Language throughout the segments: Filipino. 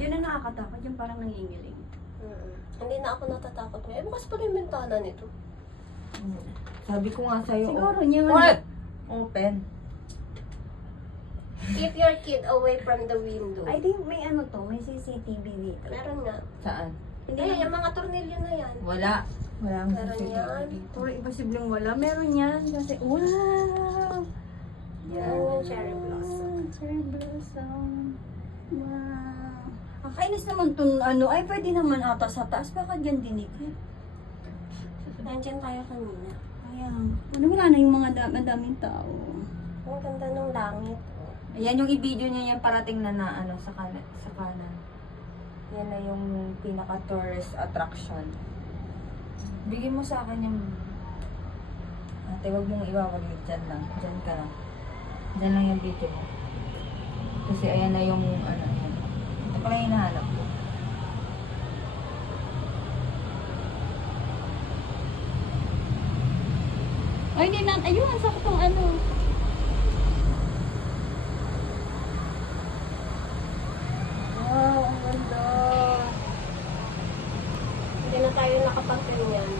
Yun ang nakakatakot, yung parang nangingiling. Hindi na ako natatakot ngayon. Bukas pala yung bintana nito. Sabi ko nga sa'yo, Siguro niya what? Open. Keep your kid away from the window. I think may ano to, may CCTV dito. Meron nga. Saan? Hindi Ay, na, yung mga tornilyo na yan. Wala. Wala ang Meron CCTV yan. dito. puro imposibleng wala. Meron yan kasi, wow! Yan yung cherry blossom. Cherry blossom. Wow. Kakainis naman itong ano, ay pwede naman ata sa taas. Baka dyan dinikit. Nandiyan tayo kanina. Ayan. Ano, wala na yung mga daming tao. Ang ganda ng langit. Ayan yung i-video niya yan parating na ano sa kanan. Sa kanan. Yan na yung pinaka-tourist attraction. Bigyan mo sa akin yung... Ate, wag mong iwawagin. Dyan lang. Dyan ka lang. Dyan lang yung video mo. Kasi ayan na yung ano yan. Ito pala yung hinahanap ko. Ay, hindi na. Ayun, saktong ano. Wow, ang ganda. Hindi na tayo nakapagkanyan.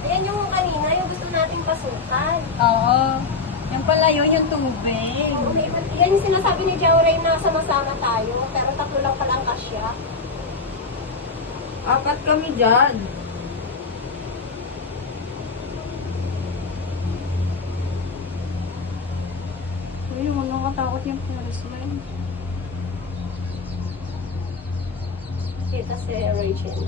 Ayan yung kanina, yung gusto nating pasukan. Oo. Yung pala yun, yung tubig. Yan yung sinasabi ni Jauray na sama-sama tayo, pero tatlo lang pala ang kasya. 4 kami dyan. Uy, huwag nakatakot yung forest line. Kita si Rachel.